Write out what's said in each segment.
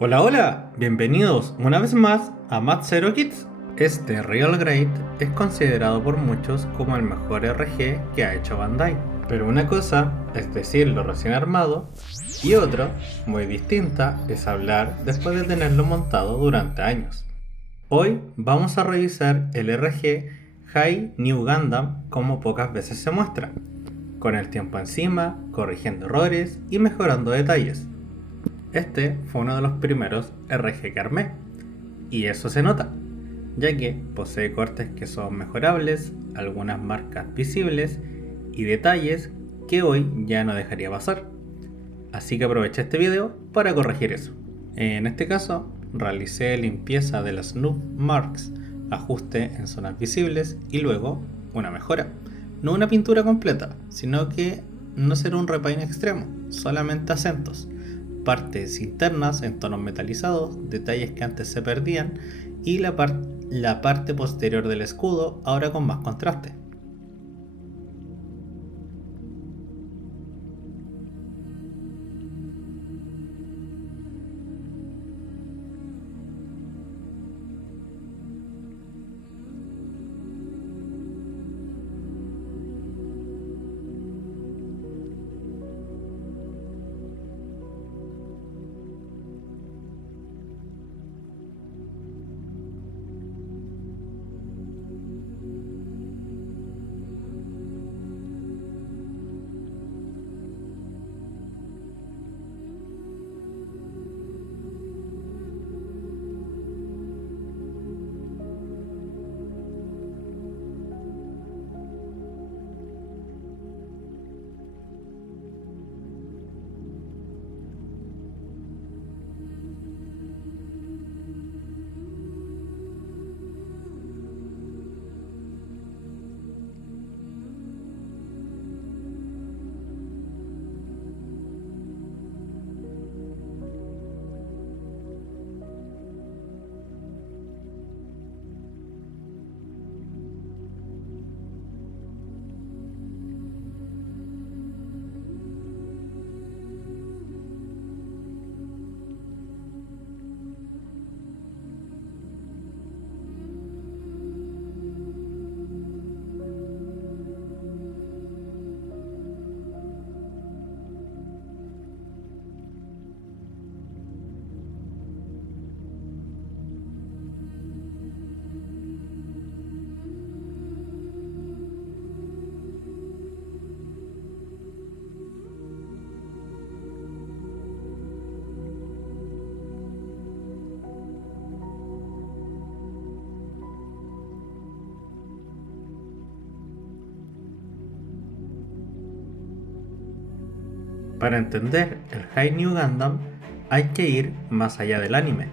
Hola, hola, bienvenidos una vez más a Mat Zero Kids. Este Real Grade es considerado por muchos como el mejor RG que ha hecho Bandai. Pero una cosa es decirlo recién armado y otra, muy distinta, es hablar después de tenerlo montado durante años. Hoy vamos a revisar el RG High New Gundam como pocas veces se muestra, con el tiempo encima, corrigiendo errores y mejorando detalles. Este fue uno de los primeros RG que armé, y eso se nota, ya que posee cortes que son mejorables, algunas marcas visibles y detalles que hoy ya no dejaría pasar. Así que aproveché este video para corregir eso. En este caso, realicé limpieza de las noob marks, ajuste en zonas visibles y luego una mejora. No una pintura completa, sino que no será un repaint extremo, solamente acentos, partes internas en tonos metalizados, detalles que antes se perdían y la parte posterior del escudo ahora con más contraste. Para entender el High New Gundam hay que ir más allá del anime.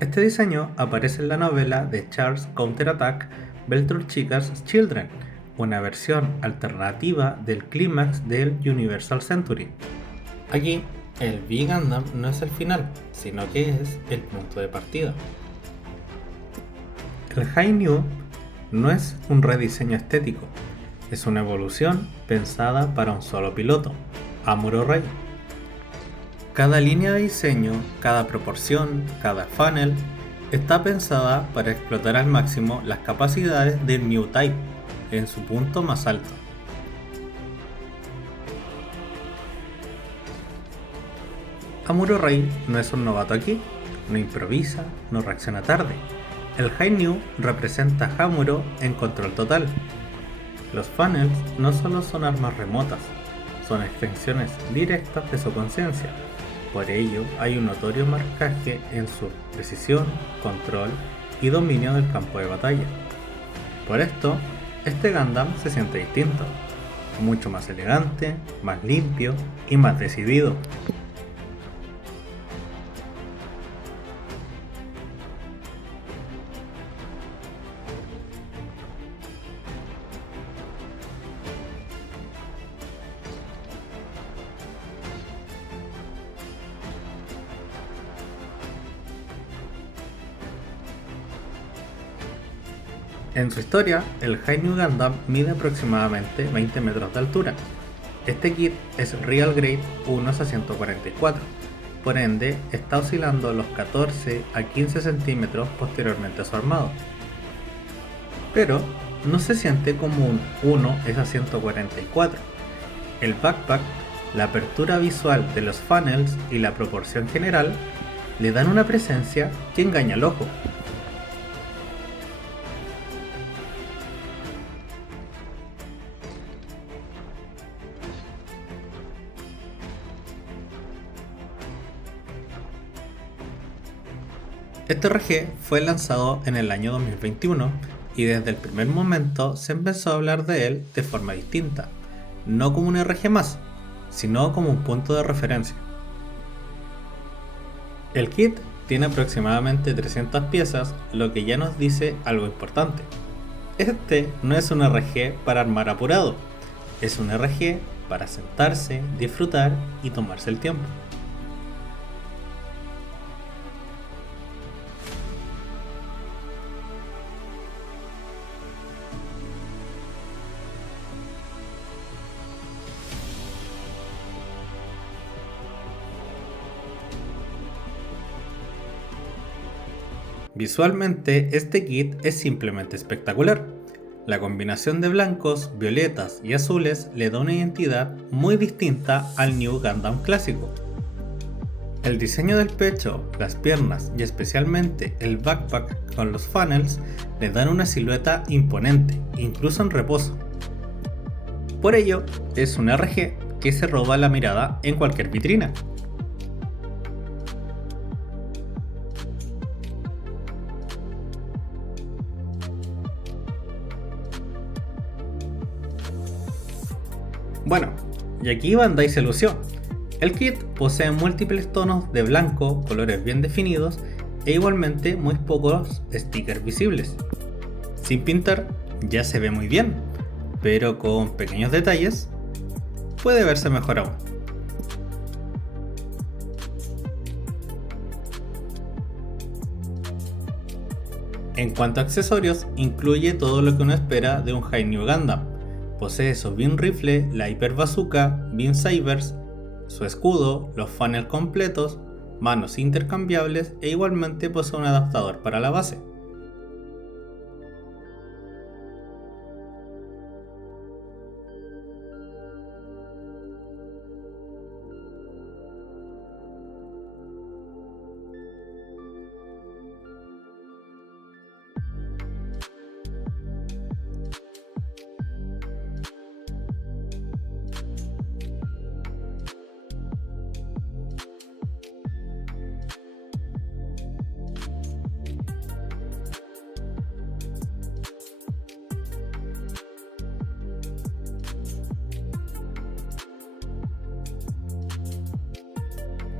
Este diseño aparece en la novela de Charles Counterattack Beltorchica's Children, una versión alternativa del clímax del Universal Century. Aquí, el V Gundam no es el final, sino que es el punto de partida. El High New no es un rediseño estético, es una evolución pensada para un solo piloto, Amuro Ray. Cada línea de diseño, cada proporción, cada funnel está pensada para explotar al máximo las capacidades del New Type en su punto más alto. Amuro Ray no es un novato aquí, no improvisa, no reacciona tarde. El High New representa a Amuro en control total. Los funnels no solo son armas remotas, son extensiones directas de su conciencia. Por ello, hay un notorio marcaje en su precisión, control y dominio del campo de batalla. Por esto, este Gundam se siente distinto, mucho más elegante, más limpio y más decidido. En su historia, el High New Gundam mide aproximadamente 20 metros de altura. Este kit es Real Grade 1/144 por ende está oscilando los 14 a 15 centímetros posteriormente a su armado. Pero no se siente como un 1 es a 144. El backpack, la apertura visual de los funnels y la proporción general le dan una presencia que engaña al ojo. Este RG fue lanzado en el año 2021 y desde el primer momento se empezó a hablar de él de forma distinta, no como un RG más, sino como un punto de referencia. El kit tiene aproximadamente 300 piezas, lo que ya nos dice algo importante. Este no es un RG para armar apurado, es un RG para sentarse, disfrutar y tomarse el tiempo. Visualmente, este kit es simplemente espectacular. La combinación de blancos, violetas y azules le da una identidad muy distinta al New Gundam clásico. El diseño del pecho, las piernas y especialmente el backpack con los funnels le dan una silueta imponente, incluso en reposo. Por ello, es un RG que se roba la mirada en cualquier vitrina. Bueno, y aquí Bandai se lució. El kit posee múltiples tonos de blanco, colores bien definidos e igualmente muy pocos stickers visibles. Sin pintar ya se ve muy bien, pero con pequeños detalles puede verse mejor aún. En cuanto a accesorios, incluye todo lo que uno espera de un High New Gundam. Posee su Beam Rifle, la Hyper Bazooka, Beam Sabers, su escudo, los funnels completos, manos intercambiables e igualmente posee un adaptador para la base.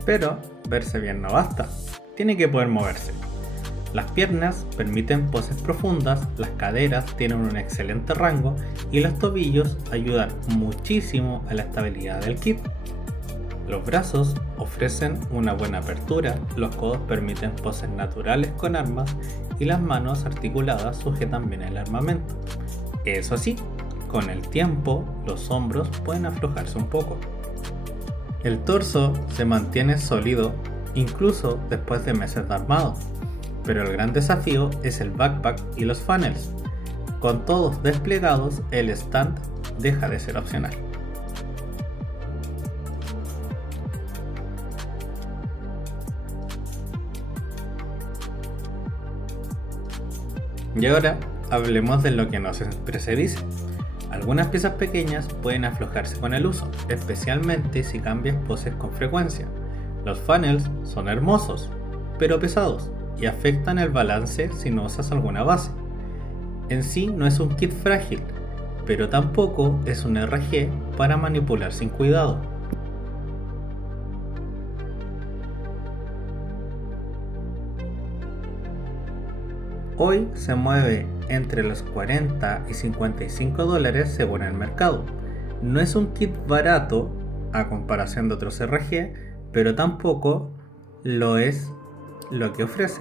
Pero verse bien no basta, tiene que poder moverse. Las piernas permiten poses profundas, las caderas tienen un excelente rango y los tobillos ayudan muchísimo a la estabilidad del kit. Los brazos ofrecen una buena apertura, los codos permiten poses naturales con armas y las manos articuladas sujetan bien el armamento. Eso sí, con el tiempo los hombros pueden aflojarse un poco. El torso se mantiene sólido incluso después de meses de armado, pero el gran desafío es el backpack y los funnels. Con todos desplegados, el stand deja de ser opcional. Y ahora hablemos de lo que no siempre se dice. Algunas piezas pequeñas pueden aflojarse con el uso, especialmente si cambias poses con frecuencia. Los funnels son hermosos, pero pesados, y afectan el balance si no usas alguna base. En sí no es un kit frágil, pero tampoco es un RG para manipular sin cuidado. Hoy se mueve entre los 40 y 55 dólares según el mercado. No es un kit barato a comparación de otros RG, pero tampoco lo es lo que ofrece.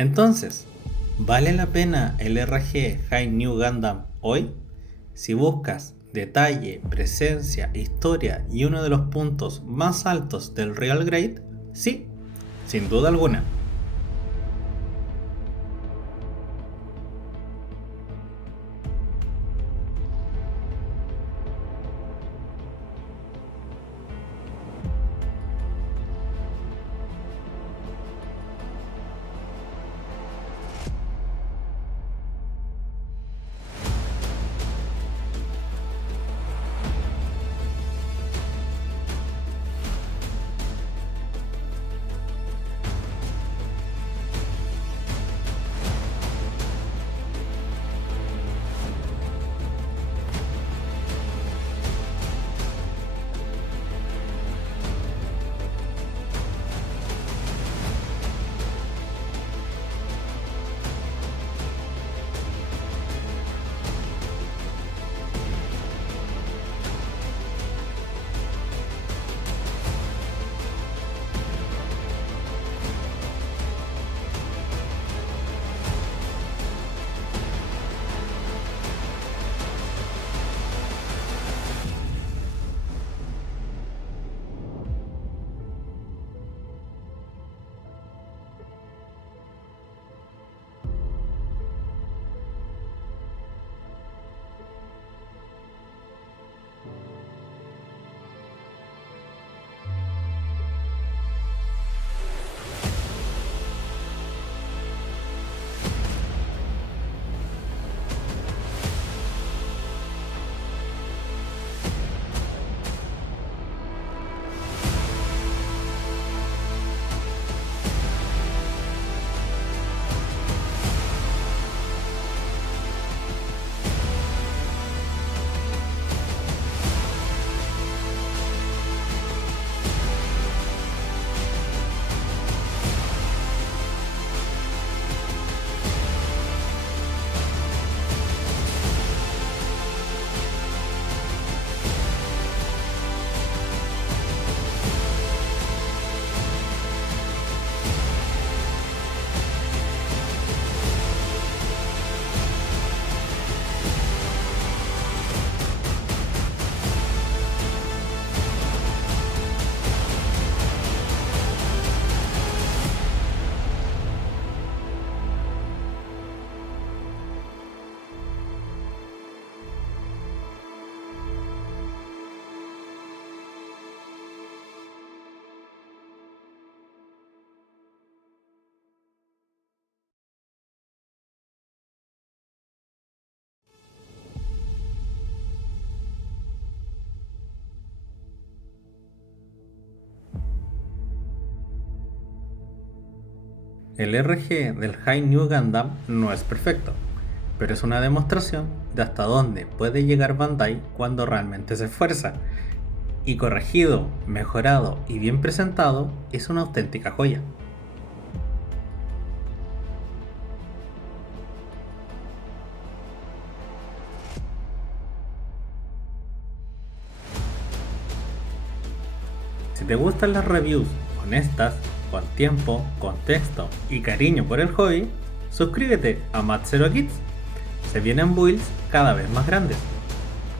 Entonces, ¿vale la pena el RG High New Gundam hoy? Si buscas detalle, presencia, historia y uno de los puntos más altos del Real Grade, sí, sin duda alguna. El RG del High New Gundam no es perfecto, pero es una demostración de hasta dónde puede llegar Bandai cuando realmente se esfuerza. Y corregido, mejorado y bien presentado, es una auténtica joya. Si te gustan las reviews honestas, con tiempo, contexto y cariño por el hobby, suscríbete a Matzero Kids. Se vienen builds cada vez más grandes.